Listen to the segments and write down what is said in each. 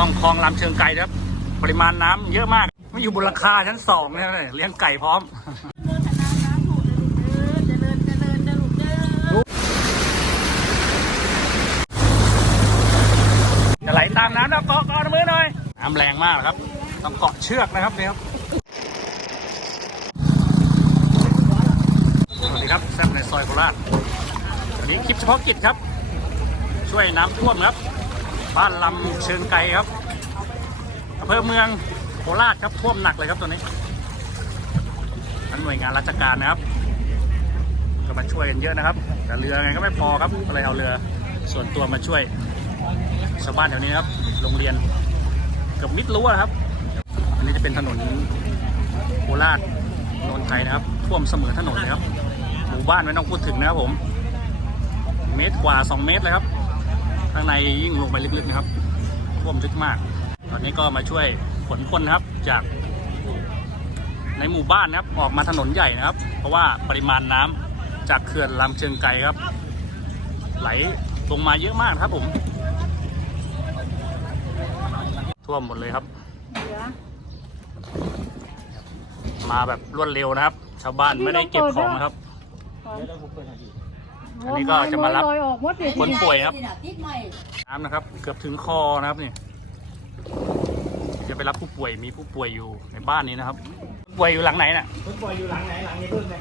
ล่องคลองลำเชิงไก่ครับ ปริมาณน้ำเยอะมาก ไม่อยู่บนหลังคาชั้นสองนะเลยเลี้ยงไก่พร้อมจะไหลตามน้ำนะเกาะเกาะมือหน่อยน้ำแรงมากครับ ต้องเกาะเชือกนะครับเนี่ครับสวัสดีครับแซมในซอยโคราชวันนี้คลิปเฉพาะกิจครับ ช่วยน้ำท่วมครับ บ้านลำเชิงไกรครับอำเภอเมืองโคราชครับท่วมหนักเลยครับตัวนี้ทั้งหน่วยงานราชการนะครับ ก็มาช่วยกันเยอะนะครับ แต่เรือไงก็ไม่พอครับก็เลยเอาเรือส่วนตัวมาช่วยชาวบ้านแถวนี้ครับ โรงเรียนเกือบมิดรั้วครับ อันนี้จะเป็นถนนโคราชนนทไทยนะครับ ท่วมเสมอถนนเลยครับ หมู่บ้านไม่ต้องพูดถึงนะครับผม เมตรกว่า 2 เมตรเลยครับ ข้างในยิ่งลงไปลึกๆนะครับท่วมลึกมาก ตอนนี้ก็มาช่วยขนคนนะครับจากในหมู่บ้านนะครับออกมาถนนใหญ่นะครับ เพราะว่าปริมาณน้ำจากเขื่อนลำเชิงไกรครับ ไหลลงมาเยอะมากครับผม ท่วมหมดเลยครับ มาแบบรวดเร็วนะครับ ชาวบ้านไม่ได้เก็บของนะครับ อันนี้ก็จะมารับ ลอยออกหมดเลยคนป่วยครับ น้ำนะครับ เกือบถึงคอนะครับนี่จะไปรับผู้ป่วยมีผู้ป่วยอยู่ในบ้านนี้นะครับผู้ป่วยอยู่หลังไหนน่ะคนป่วยอยู่หลังไหนหลังนี้เพิ่งเลย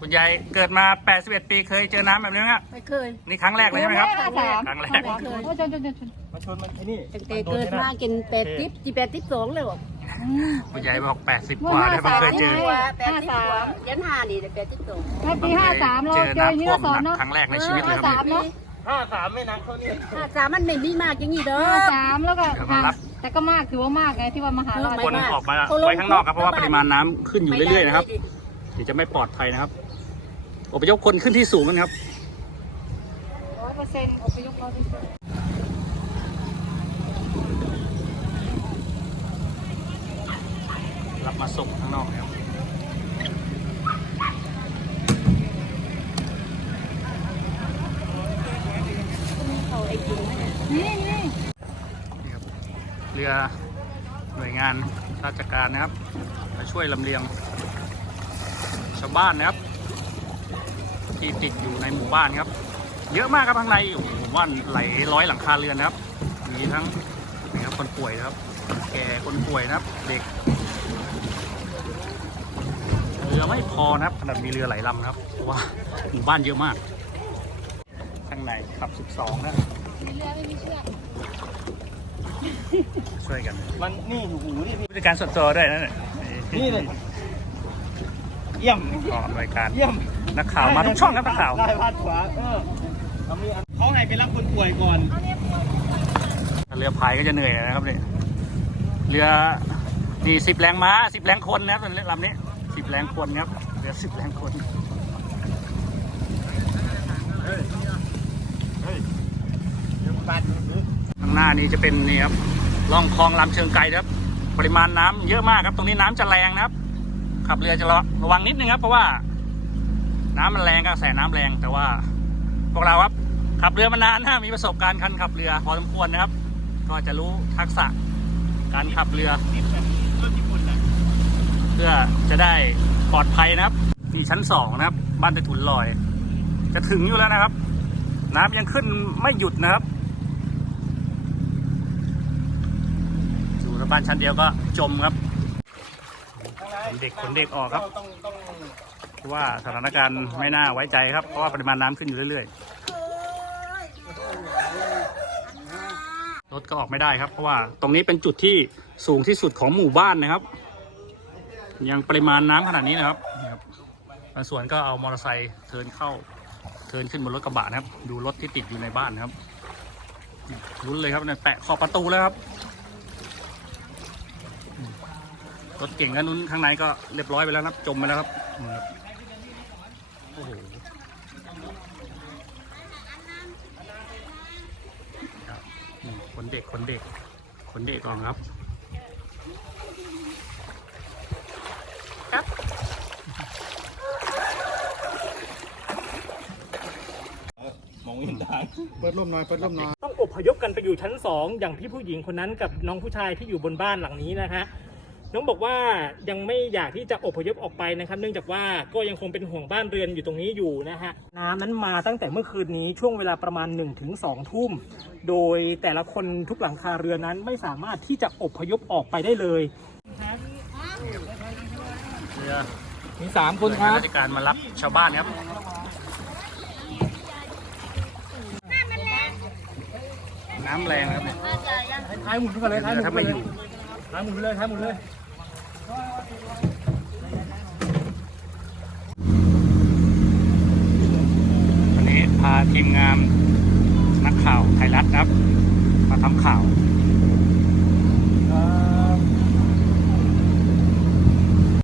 คุณยายเกิดมา 81 ปีเคยเจอน้ำแบบนี้ไหมครับไม่เคย นี่ครั้งแรกเลยใช่ไหมครับห้าสามครั้งแรกไม่เคยโอ้ยจนจนจนจนมาชนมันไอ้นี่ ตั้งแต่เกิดมากินแปดทิปจีแปดทิปสองเลยบอก คุณยายบอก 80 กว่าได้วเพิ่งเคยเจอ แปดทิปสองยันห้านี่แปดทิปสองถ้าปีห้าสามเราเจอเจออย่างนี้น้ำท่วเรามสอนหนัเนาะกครั้งแรกในชีวิตเลยครับ ห้าสามนี่เนาะห้าสามไม่นักเท่านี้ห้าสามมันไม่มีมากอย่างนี้เด้อ ห้าสามแล้วก็เดี๋ยวมารับแต่ก็มากถือว่ามากไงที่ว่ามหาลัยคนออกมาไว้ข้างนอกครับเพราะว่าปริมาณน้ำขึ้นอยู่เรื่อยๆนะครับเดี๋ยวจะไม่ปลอดภัยนะครับอพยพคนขึ้นที่สูงกันครับ ร้อยเปอร์เซ็นต์อพยพร้อยเปอร์เซ็นต์ รับ มาส่งข้างนอกนะครับนี่นี่ครับเรือหน่วยงานราชการนะครับมาช่วยลำเลียงชาวบ้านนะครับ ที่ติดอยู่ในหมู่บ้านครับ เยอะมากครับข้างในหผมว่าไหลร้อยหลังคาเรือนนะครับ มีทั้งนี่ครับคนป่วยนะครับ แก่คนป่วยนะครับ เด็ก รือไม่พอนะครับ ขนาดมีเรือหลายลำนะครับเพราะว่าหมู่บ้านเยอะมาก ข้างในขับ 12 นะมีเรือไม่มีเชือกช่วยกัน มันนี่หูนี่ผู้จัดการส่วนตัวด้วยนะเนี่ยนี่เลยเยี่ยมก่อนรายการเยี่ยมนักข่าวมาทุกช่องครับนักข่าวได้พาดขวาเออเอามีอันเขาให้ไปรับคนป่วยก่อนเรือพายก็จะเหนื่อยนะครับเนี่ยเรือนี่สิบแรงม้าสิบแรงคนนะครับลำนี้สิบ แรงคนครับเรือสิบแรงคนข้างหน้านี้จะเป็นนี่ครับล่องคลองลำเชิงไกรนะครับ ปริมาณน้ำเยอะมากครับ ตรงนี้น้ำจะแรงนะครับ ขับเรือจะระระวังนิดนึงครับ เพราะว่า น้ำมันแรงกระแสน้ำแรง แต่ว่าพวกเราครับ ขับเรือมานานนะมีประสบการณ์คันขับเรือพอสมควรนะครับ ก็จะรู้ทักษะการขับเรือ พื่อจะได้ปลอดภัยนะครับนี่ชั้นสองนะครับ บ้านใต้ถุนลอย จะถึงอยู่แล้วนะครับ น้ำยังขึ้นไม่หยุดนะครับอยู่แล้วบ้านชั้นเดียวก็จมครับขนเด็กขนเด็กออกครับเพราะว่าสถานการณ์ไม่น่าไว้ใจครับ เพราะว่าปริมาณน้ำขึ้นอยู่เรื่อยๆรถก็ออกไม่ได้ครับ เพราะว่าตรงนี้เป็นจุดที่สูงที่สุดของหมู่บ้านนะครับ ยังปริมาณน้ำขนาดนี้นะครับนี่ครับบางส่วนก็เอามอเตอร์ไซค์เทิร์นเข้า เทิร์นขึ้นบนรถกระบะนะครับ ดูรถที่ติดอยู่ในบ้านนะครับลุ้นเลยครับเนี่ยแตะขอบประตูแล้วครับ รถเก่งกันนู้นข้างในก็เรียบร้อยไปแล้วนะครับ จมไปแล้วครับนี่ครับโอ้โหครับนี่คนเด็กคนเด็ก คนเด็กก่อนครับครับ องไม่เห็นทางเปิดลมหน่อยเปิดลมหน่อย ต้องอพยพกันไปอยู่ชั้นสองอย่างพี่ผู้หญิงคนนั้นกับน้องผู้ชายที่อยู่บนบ้านหลังนี้นะฮะน้องบอกว่ายังไม่อยากที่จะอพยพออกไปนะครับ เนื่องจากว่าก็ยังคงเป็นห่วงบ้านเรือนอยู่ตรงนี้อยู่นะฮะน้ำนั้นมาตั้งแต่เมื่อคืนนี้ช่วงเวลาประมาณ1นถึงสองทุ่ม โดยแต่ละคนทุกหลังคาเรือนนั้นไม่สามารถที่จะอพยพออกไปได้เลยเรือมีสามคนหคน่วยรังานบราชการมารับชาวบ้านครับ น้ำแรงครับเนี่ยท้ายหมุนไปเลยท้ายหมุนถ้าไปไม่เลอยยู่ท้ายหมุนไปเลยท้ายหมุนเลยวันนี้พาทีมงานนักข่าวไทยรัฐครับ มาทำข่าว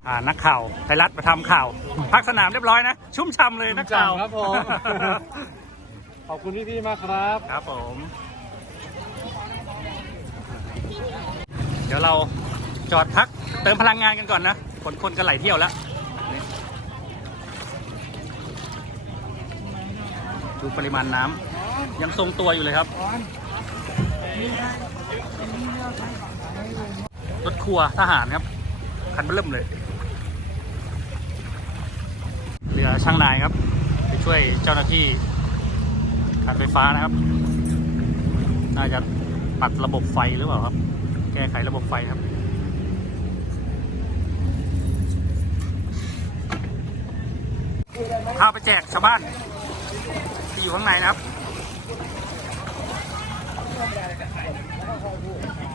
พานักข่าวไทยรัฐมาทำข่าว พักสนามเรียบร้อยนะ ชุ่มช่ำเลยนักข่าวครับผม ขอบคุณพี่ๆมากครับ ครับผม เดี๋ยวเราจอดพักเติมพลังงานกันก่อนนะขนคนกันไหลเที่ยวแล้ว ดูปริมาณน้ำยังทรงตัวอยู่เลยครับ รถครัวทหารครับ คันเบิ่มเลย เรือช่างนายครับ ไปช่วยเจ้าหน้าที่การไฟฟ้านะครับ น่าจะปัดระบบไฟหรือเปล่าครับ ก้ไขระบบไฟครับข้าวไปแจกชาวบ้านที่อยู่ข้างในนะครับ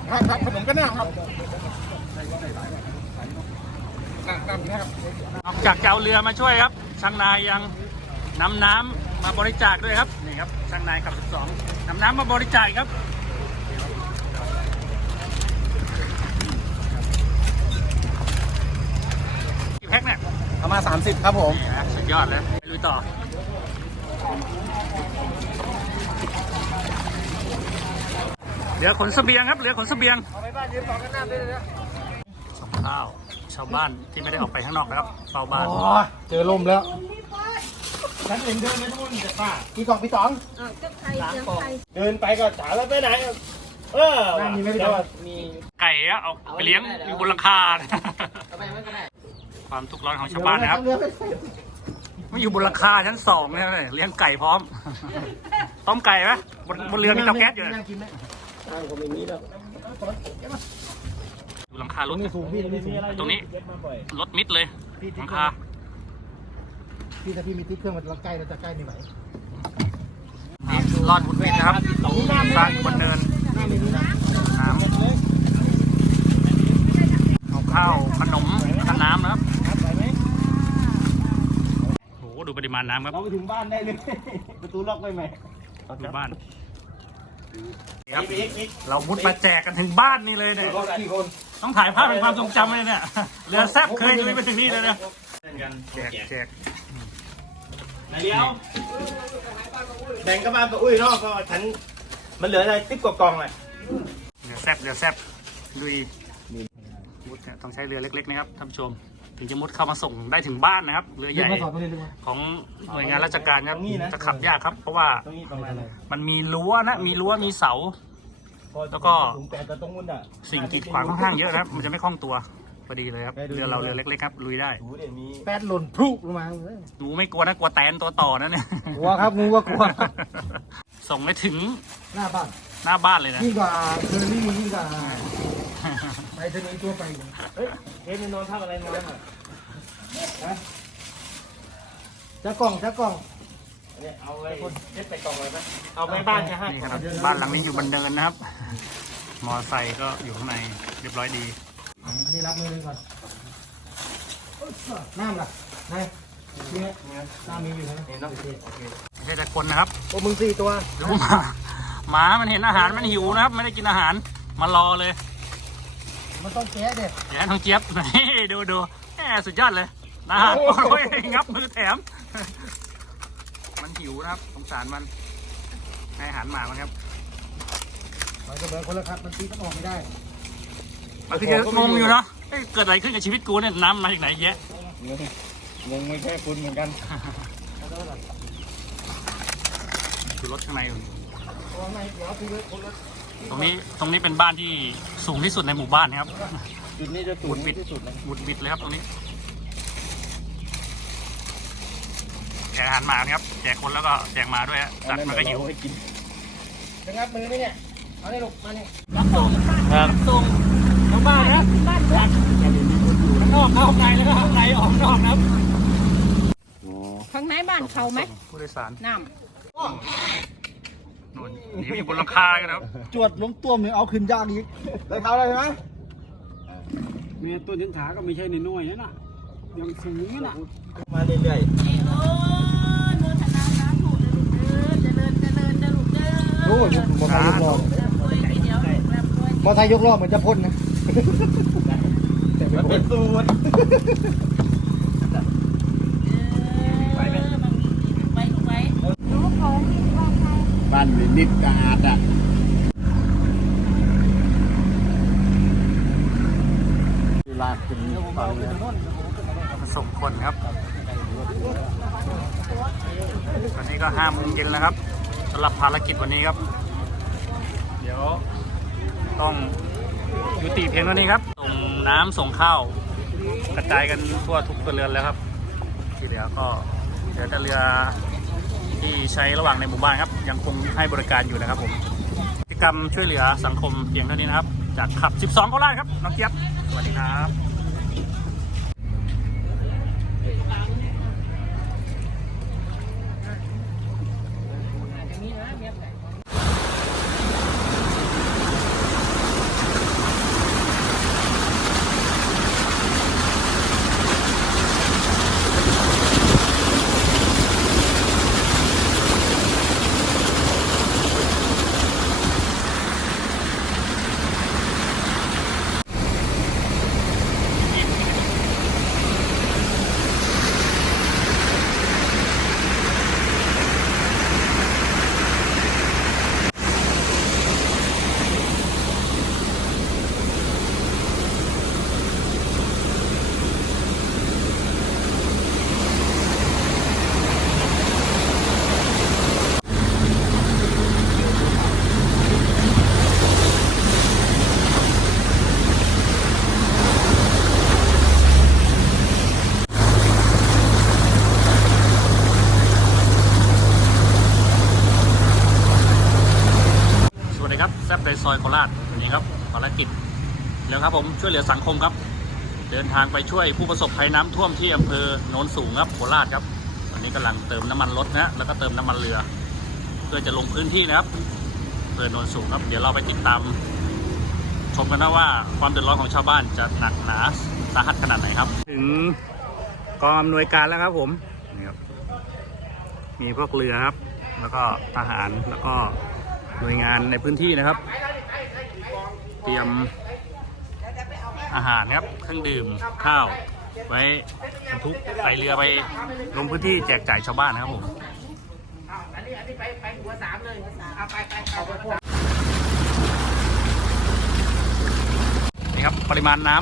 ครับขนมก็น่าครับนอกจากจะเอาเรือมาช่วยครับ ช่างนายยังนำน้ำมาบริจาคด้วยครับ นี่ครับ ช่างนายขับ 12นำน้ำมาบริจาคครับ พ็คเนี่ยประมาณ30 ครับผมนี่นะสุดยอดเลยไปลุยต่อ เหลือขนเสบียงครับ เหลือขนเสบียงเอาไปบ้านยืมสองกันหน้าด้วยนะส่งข้าวชาวบ้านที่ไม่ได้ออกไปข้างนอกนะครับเฝ้าบ้านเจอลมแล้วฉันเองเดินไม่ทุ่นแต่ป้ากี่กล่องพี่ต๋องเดินไปก็ถามว่าไปไหนเออนั่นมีไหมพี่ต๋องมีไก่อะเอาไปเลี้ยงอยู่บนหลังคา ความทุกข์ร้อนของชาวบ้านนะครับไม่อยู่บนหลังคาชั้นสองเนี่ยเลี้ยงไก่พร้อม ต้มไก่ไหมบนบนเรือมีเตาแก๊สอยู่นะนั่งกินไหมนั่งก็ไม่มีแล้วอยู่หลังคารถสูงพี่มีสูงตรงนี้รถมิดเลยหลังคาพี่ถ้าพี่มีติ๊กเครื่องมันเราใกล้เราจะใกล้ไม่ไหวนี่รอดบุญวินนะครับสร้างอยู่บนเนินน้ำเอาข้าวขนมกับน้ำนะครับ ไหวไหม โอ้โหดูปริ มาณน้ำครับเราไปถึงบ้านได้เลย ประตูล็อกไว้ไหมดูบ้านนี่ครับเรามุดมาแจกกันถึงบ้านนี่เลยเนี่ยกี่คนต้องถ่ายภาพเป็นความทรงจำเลยเนี่ยเรือแซบเคยลุยไปถึงนี่เลยเนี่ยแจกแจกไหนเดียวแบ่งกับบ้านกับอุ้ยเนาะเพราะว่าฉันมันเหลืออะไรติ๊บกว่ากล่องเลยเรือแซบเรือแซบลุยมุดเนี่ยต้องใช้เรือเล็กๆนะครับท่านผู้ชม ถึงจะมุดเข้ามาส่งได้ถึงบ้านนะครับเรือใหญ่ของหน่วยงานราชการครับจะขับยากครับ เพราะว่าตรงนี้ประมาณอะไรมันมีรั้วนะมีรั้วมีเสา แล้วก็ถุงแปดแต่ตรงนู้นอะสิ่งกีดขวางค่อนข้างเยอะนะครับ มันจะไม่คล่องตัวพอดีเลยครับเรือเราเรือเล็กๆครับลุยได้ถูเดี๋ยวมีแปดหล่นพลุลงมาเลยงูไม่กลัวนะกลัวแตนตัวต่อนะเนี่ยกลัวครับงูก็กลัวส่งไปถึงหน้าบ้านหน้าบ้านเลยนะยิ่งกว่าเซอร์รี่ยิ่งกว่าไปทะเลตัวไปเฮ้ยเฮ้ยนอนทับอะไรนอนอะจะกล่องจะกล่องเนี่ยเอาไว้เช็ดไปกล่องเลยไหมเอาไปบ้านจะให้นี่ครับบ้านหลังนี้อยู่บนเนินนะครับ มอไซค์ก็อยู่ข้างในเรียบร้อยดีอันนี้รับมือเลยก่อนน้ำล่ะนายนี่ไงน้ำมีอยู่นะนี่เนาะไม่ใช่แต่คนนะครับโอ้มึงสี่ตัวดูหมาหมามันเห็นอาหารมันหิวนะครับ ไม่ได้กินอาหารมารอเลย มันต้องแก้เด็ดเดี๋ยวน้องเจี๊ยบนี่ดูดูแหมสุดยอดเลยอาหารโอ้ยงับมือแถม มันหิวนะครับสงสารมันให้อาหารหมามันครับมันจะเหมือนคนละครับมันตีมันออกไม่ได้มันคือจะงงอยู่เนาะเอ้ยเกิดอะไรขึ้นกับชีวิตกูเนี่ยน้ำมาจากไหนเยอะงงไม่แค่คุณเหมือนกันคือรถข้างในอยู่ ตรงนี้ตรงนี้เป็นบ้านที่สูงที่สุดในหมู่บ้านนะครับ จุดนี้จะสูงที่สุดนะหมุดบิดเลยครับตรงนี้ แจกอาหารหมานะครับ แจกคนแล้วก็แจกหมาด้วยฮะสัตว์มันก็หิว ให้กินจะงับมือไหมเนี่ย เอาได้ลูกมาเนี่ยครับทั้งบ้านนะบ้านข้างนอกเข้าข้างในแล้วก็ข้างในออกข้างนอกนะครับ ข้างในบ้านเขาไหมผู้โดยสารน้ นู่นหนีอยู่บนหลังคากันนะครับจวดลงต้วมเนี่ยเอาขึ้นยากอีกได้เขาเลยใช่ไหมเมียต้นยันถาก็ไม่ใช่น้อยๆนะน่ะยังสูงนะมาเรื่อยโอ้ยมอไซค์ยกล้อมอไซค์ยกล้อเหมือนจะพ่นนะแต่ๆไม่มันพ่เป็นนสูตร บ้านนิดกาดอะลากขึ้นไปเลยส่งคนครับวันนี้ก็ห้าโมงเย็นแล้วครับสำหรับภารกิจวันนี้ครับ เดี๋ยวต้องยุติเพียงเท่านี้ครับ ส่งน้ำส่งข้าว กระจายกันทั่วทุกตัวเรือนแล้วครับ ที่เหลือก็เดี๋ยวจะเรือที่ใช้ระหว่างในหมู่บ้านครับ ยังคงให้บริการอยู่นะครับผมกิจกรรมช่วยเหลือสังคมเพียงเท่านี้นะครับ จากขับ 12โคราชครับน้องเกียบสวัสดีครับ สวัสดีครับแซบในซอยโคราชวันนี้ครับภารกิจเรื่องครับผม ช่วยเหลือสังคมครับ เดินทางไปช่วยผู้ประสบภัยน้ำท่วมที่อำเภอโนนสูงครับโคราชครับวันนี้กำลังเติมน้ำมันรถนะแล้วก็เติมน้ำมันเรือ เพื่อจะลงพื้นที่นะครับอำเภอโนนสูงครับ เดี๋ยวเราไปติดตาม ชมกันนะว่าความเดือดร้อนของชาวบ้านจะหนักหนาสาหัสขนาดไหนครับ ถึงกองอำนวยการแล้วครับผมนี่ครับมีพวกเรือครับ แล้วก็ทหารแล้วก็หน่วยงานในพื้นที่นะครับ เตรียม อาหารครับเครื่องดื่มข้าว ไว้บรรทุกใส่เรือไปลงพื้นที่แจกจ่ายชาวบ้านนะครับผมนี่ครับปริมาณน้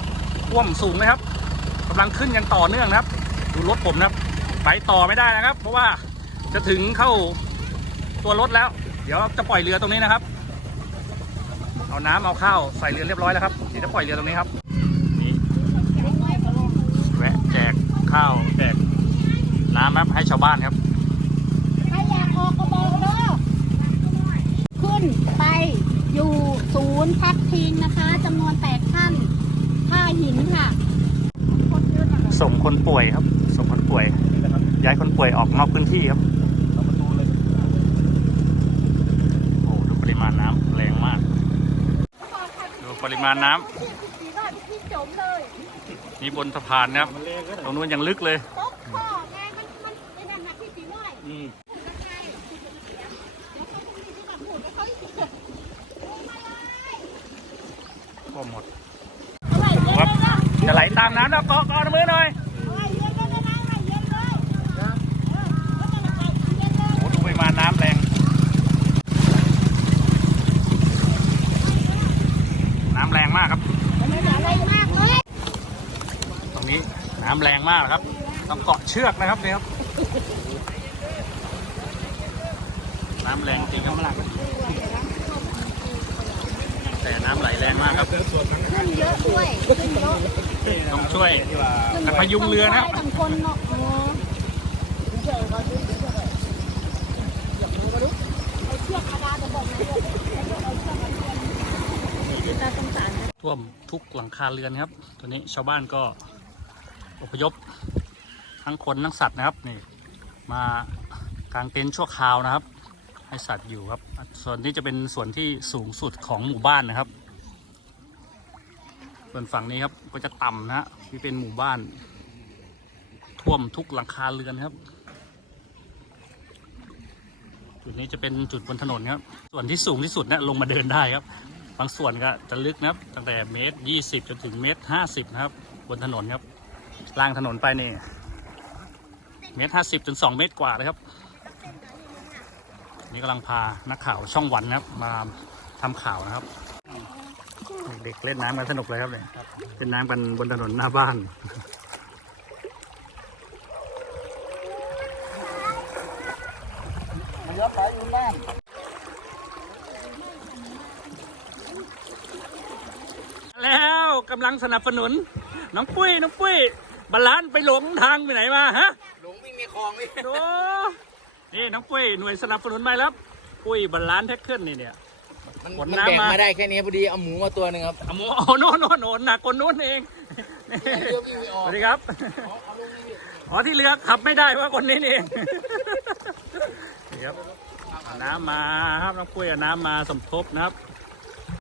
ำท่วมสูงนะครับกำลังขึ้นกันต่อเนื่องนะครับ ดูรถผมนะครับ ไปต่อไม่ได้นะครับ เพราะว่าจะถึงเข้าตัวรถแล้ว เดี๋ยวจะปล่อยเรือตรงนี้นะครับ เอาน้ำเอาข้าวใส่เรือเรียบร้อยแล้วครับเดี๋ยวจะปล่อยเรือตรงนี้ครับนี่แวะแจกข้าวแจกน้ำนะครับให้ชาวบ้านครับใครอยากออกก็บอกเด้อขึ้นไปอยู่ศูนย์พักพิงนะคะจำนวนแปดท่านท่าหินค่ะส่งคนป่วยครับส่งคนป่วย ย้ายคนป่วยออกนอกพื้นที่ครับโอ้ดูปริมาณน้ำแรงมากดู ปริมาณน้ำนี่บนสะพานนะครับตรงนู้นยังลึกเลยก็หมดครับจะไหลตามน้ำนะเกาะเกาะมือหน่อยโอ้ดูปริมาณน้ำแรง น้ำแรงมากครับ ตรงนี้น้ำแรง มากครับ ต้องเกาะเชือกนะครับนี่ครับนน้ำแรงจริงครับแต่น้ำไหลแรงมากครับ ขึ้นเยอะด้วยขึ้นเยอะต้องช่วยขึ้นแต่พยุงเรือนะครับทั้งคนเนาะโอ้เอาเชือกอาดาจะบอกนายกเอาเชือกมาเชือกน่าสงสารนะท่วมทุกหลังคาเรือนครับตัวนี้ชาวบ้านก็ อพยพทั้งคนทั้งสัตว์นะครับนี่มากางเต็นท์ชั่วคราวนะครับ ให้สัตว์อยู่ครับ ส่วนนี้จะเป็นส่วนที่สูงสุดของหมู่บ้านนะครับ ส่วนฝั่งนี้ครับก็จะต่ำนะฮะที่เป็นหมู่บ้าน ท่วมทุกหลังคาเรือนครับ จุดนี้จะเป็นจุดบนถนนครับ ส่วนที่สูงที่สุดเนะลงมาเดินได้ครับ บางส่วนก็จะลึกนะครับตั้งแต่เมตร 20จนถึงเมตร 50 นะครับ บนถนนครับ ล่างถนนไปนี่เมตร50จน2เมตรกว่าเลยครับ นี่กำลังพานักข่าวช่องวันนะครับ มาทำข่าวนะครับ เด็กเล่นน้ำกันสนุกเลยครับเนี่ยเล่นน้ำกันบนถนนหน้าบ้านแล้วกำลังสนับสนุน น้องปุ้ยน้องปุ้ย บาลานซ์ไปหลงทางไปไหนมาฮะหลงวิ่งในคลองนี่โอ้นี่น้องปุ้ยหน่วยสนับสนุนมาแล้วปุ้ยบาลานซ์แท็กเกิลนี่เนี่ยมันขนมันน้ำแบ่งมามาได้แค่นี้พอดีเอาหมูมาตัวหนึ่งครับอะโมโอ้โน่นโน่นโน่นหนักคนนู้นเองนี่เรือวิ่งไม่ออกสวัสดีครับอ๋อที่เรือขับไม่ได้เพราะคนนี้นี่เอง นี่ครับเอาน้ำมาครับน้องปุ้ยเอาน้ำมาสมทบนะครับ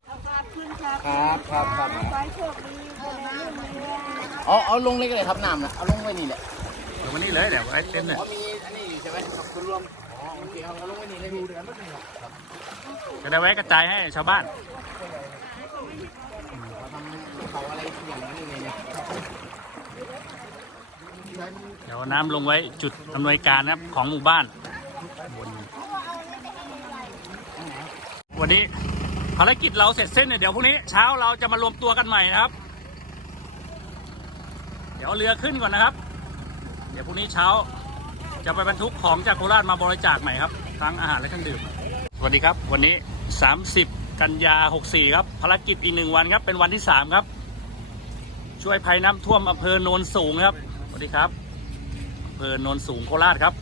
ครับครับครับไปโชคดีเพื่อนในเรื่องนี้ เอาเอาลงเลยก็ได้ครับน้ำนะเอาลงไว้นี่แหละเดี๋ยววันนี้เลยเดี๋ยวไอ้เต้นเนี่ยเพราะมีอันนี้อยู่ใช่ไหมครับคุณรวมอ๋อโอเคเอาเอาลงไว้นี่เลยดูเดือนไม่เป็นไรครับจะได้ไว้กระจายให้ชาวบ้านเราทำเขาอะไรอย่างนี้ไงเนี่ยเดี๋ยวน้ำลงไว้จุดอำนวยการนะครับของหมู่บ้านบนวันนี้ภารกิจเราเสร็จสิ้นเนี่ยเดี๋ยวพรุ่งนี้เช้าเราจะมารวมตัวกันใหม่นะครับ เดี๋ยวเรือขึ้นก่อนนะครับ เดี๋ยวพรุ่งนี้เช้า จะไปบรรทุกของจากโคราชมาบริจาคใหม่ครับทั้งอาหารและเครื่องดื่ม สวัสดีครับ วันนี้ 30 กันยา 64 ครับ ภารกิจอีกหนึ่งวันครับ เป็นวันที่ 3 ครับ ช่วยภัยน้ำท่วมอำเภอโนนสูงครับ สวัสดีครับอำเภอโนนสูงโคราชครับ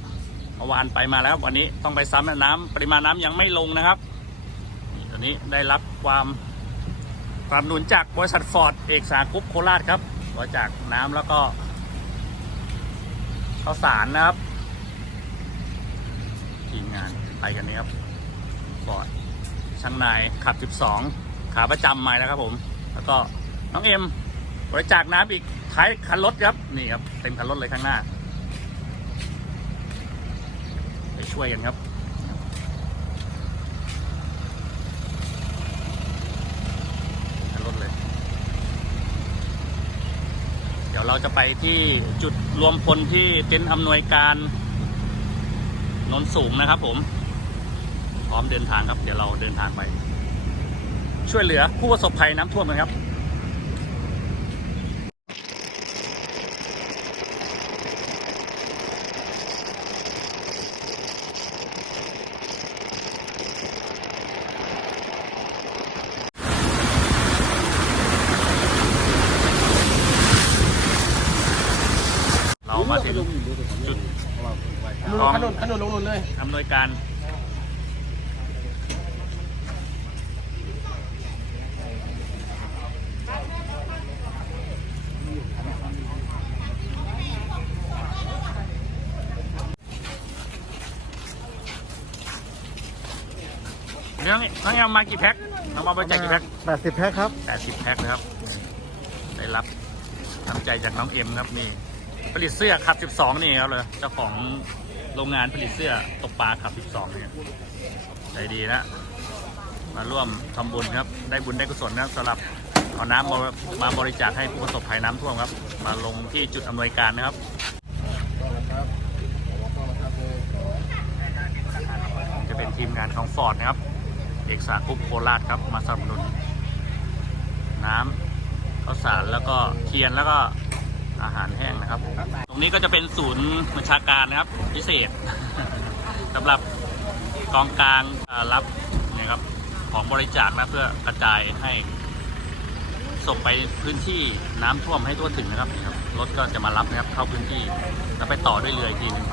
เมื่อวานไปมาแล้ววันนี้ต้องไปซ้ำน้ำปริมาณน้ำยังไม่ลงนะครับตอนนี้ได้รับความความหนุนจากบริษัทฟอร์ดเอกสารกรุ๊ปโคราชครับ บริจากน้ำแล้วก็ข้าวสารนะครับทีมงานไปกันนี้ครับฟอดช่างนายขับ 12 ขาประจำมาแล้วครับผม แล้วก็น้องเอ็มบริจาคน้ำอีกท้ายคันรถครับ นี่ครับ เต็มคันรถเลยข้างหน้า ไปช่วยกันครับ ขึ้นรถเลย เราจะไปที่จุดรวมพลที่เต็นท์อำนวยการนนสูงนะครับ ผม พร้อมเดินทางครับ เดี๋ยวเราเดินทางไป ช่วยเหลือผู้ประสบภัยน้ำท่วมกันครับ เรามาถึงจุดของ ขนุนขนุนลงนุนเลย อำนวยการ เรื่องนี้น้องเอามากี่แพ็คน้องมาบริจาคกี่แพ็ค80แพ็คครับ80แพ็คนะครับ ได้รับน้ำใจจากน้องเอ็มครับนี่ ผลิตเสื้อขับ12นี่ครับเลยเจ้าของโรงงานผลิตเสื้อตกปลาขับ12เนี่ยใจดีนะ มาร่วมทำบุญครับ ได้บุญได้กุศลนะครับสำหรับเอาน้ำมามาบริจาคให้ผู้ประสบภัยน้ำท่วมครับ มาลงที่จุดอำนวยการนะครับจะเป็นทีมงานของฟอร์ดนะครับ เอกสารกรุ๊ปโคราชครับมาสนับสนุน น้ำข้าวสารแล้วก็เทียนแล้วก็อาหารแห้งนะครับ ตรงนี้ก็จะเป็นศูนย์บัญชาการนะครับ พิเศษสำหรับกองกลางรับเนี่ยครับของบริจาคนะเพื่อกระจายให้ส่งไปพื้นที่น้ำท่วมให้ทั่วถึงนะครับรถก็จะมารับนะครับเข้าพื้นที่แล้วไปต่อด้วยเรืออีกทีนึง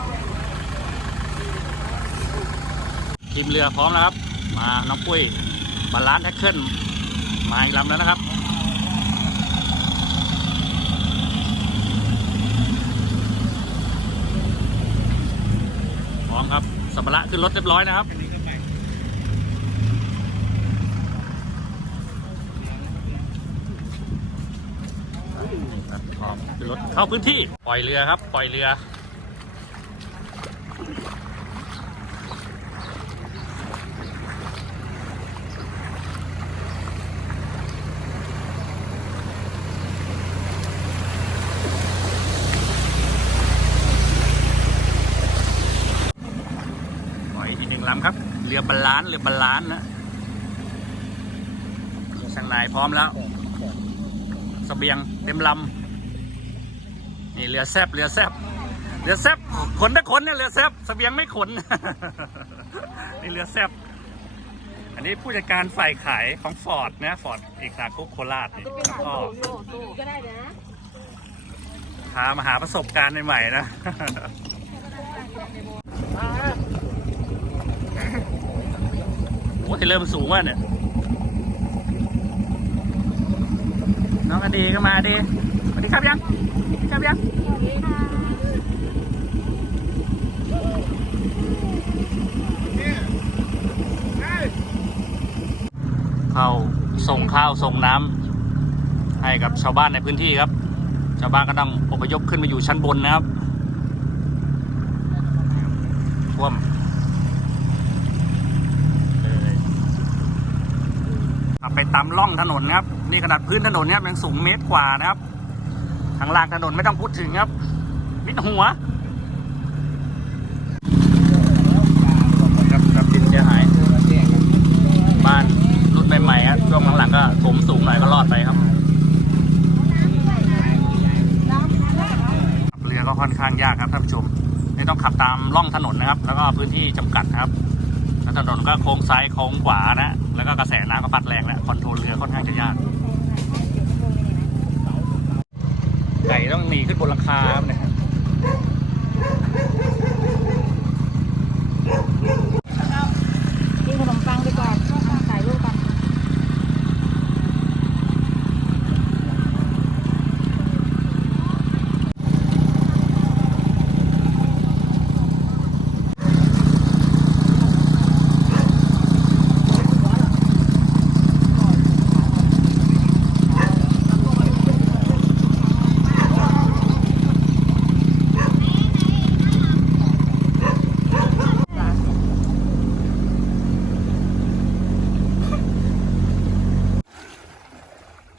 ทีมเรือพร้อมแล้วครับ มาน้องปุ้ยบาลานซ์แท็กเกิลมาอีกลำแล้วนะครับพร้อมครับสัมภาระขึ้นรถเรียบร้อยนะครับนี่ครับพร้อมขึ้นรถเข้าพื้นที่ปล่อยเรือครับ ปล่อยเรือ ปล่อยอีกหนึ่งลำครับ เรือบาลานซ์เรือบาลานซ์นะช่างนายพร้อมแล้วสเสบียงเต็มลำนี่เรือแซบเรือแซบเรือแซบขนถ้าขนเนี่ยเรือแซบสเสบียงไม่ขน นี่เรือแซบอันนี้ผู้จัดการฝ่ายขายของฟอร์ดนะฟอร์ดเอกสารคุกโคราชนี่ก็ก็ได้นะพามาหาประสบการณ์ใหม่ๆนะ โอ้ยเริ่มสูงว่ะเนี่ย น้องอดีก็มาดีสวัสดีครับยังครับยังเข้าส่งข้าวส่งน้ำให้กับชาวบ้านในพื้นที่ครับ ชาวบ้านก็ต้องอพยพขึ้นมาอยู่ชั้นบนนะครับท่วมเลยขับไป ตามร่องถนนนะครับ นี่ขนาดพื้นถนนเนี่ยยังสูงเมตรกว่านะครับทางล่างถนนไม่ต้องพูดถึงครับมิดหัวครับครับดินเสียหาย บ้านรุ่นใหม่ๆครับช่วงหลังๆก็ถมสูงหน่อยก็รอดไปครับเรือก็ค่อนข้างยากครับท่านผู้ชมไม่ต้องขับตามร่องถนนนะครับ แล้วก็พื้นที่จำกัดนะครับแล้วถนนก็โค้งซ้ายโค้งขวานะ แล้วก็กระแสน้ำก็พัดแรงและคอนโทรลเรือค่อนข้างจะยากไก่ต้องหนีขึ้นบนหลังคาครับเนี่ย กินขนมปังดีกว่าถ่ายรูปกัน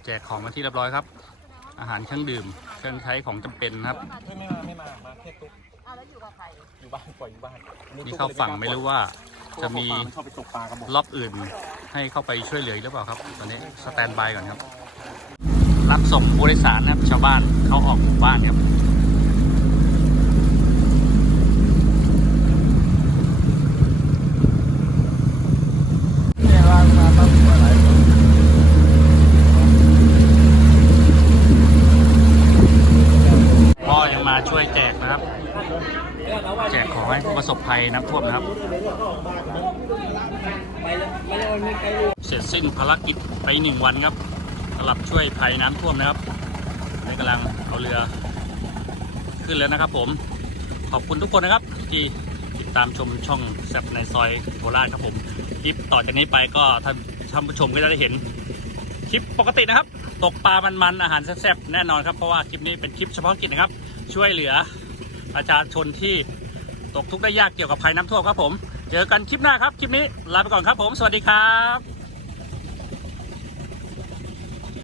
แจกของมา ที่เรียบร้อยครับ อาหารเครื่องดื่มเครื่องใช้ของจำเป็นครับ ไม่มาไม่มามาแค่ตุ๊กอยู่บ้านปล่อยอยู่บ้านนี่เข้าฝั่งไม่รู้ว่าจะมีเข้าไปตกปลากระบอกรอบอื่นให้เข้าไปช่วยเหลืออีกหรือเปล่าครับ ตอนนี้สแตนบายก่อนครับ รับส่งผู้โดยสารนะครับชาวบ้านเข้าออกหมู่บ้านครับ พ่อยังมาช่วยแจกนะครับ แจกของให้ผู้ประสบ ภัยน้ำท่วมนะครับ เสร็จสิ้นภารกิจไปหนึ่งวันครับสำหรับช่วยภัยน้ำท่วมนะครับในกำลังเอาเรือขึ้นแล้วนะครับ ผมขอบคุณทุกคนนะครับที่ติดตามชมช่องแซบในซอยโคราชครับผมคลิปต่อจากนี้ไปก็ท่านท่านผู้ชมก็จะได้เห็นคลิปปกตินะครับ ตกปลามันๆอาหารแซ่บๆแน่นอนครับเพราะว่าคลิปนี้เป็นคลิปเฉพาะกิจนะครับ ช่วยเหลือประชาชนที่ ตกทุกข์ได้ยากเกี่ยวกับภัยน้ำท่วมครับผม เจอกันคลิปหน้าครับ คลิปนี้ลาไปก่อนครับผม สวัสดีครับ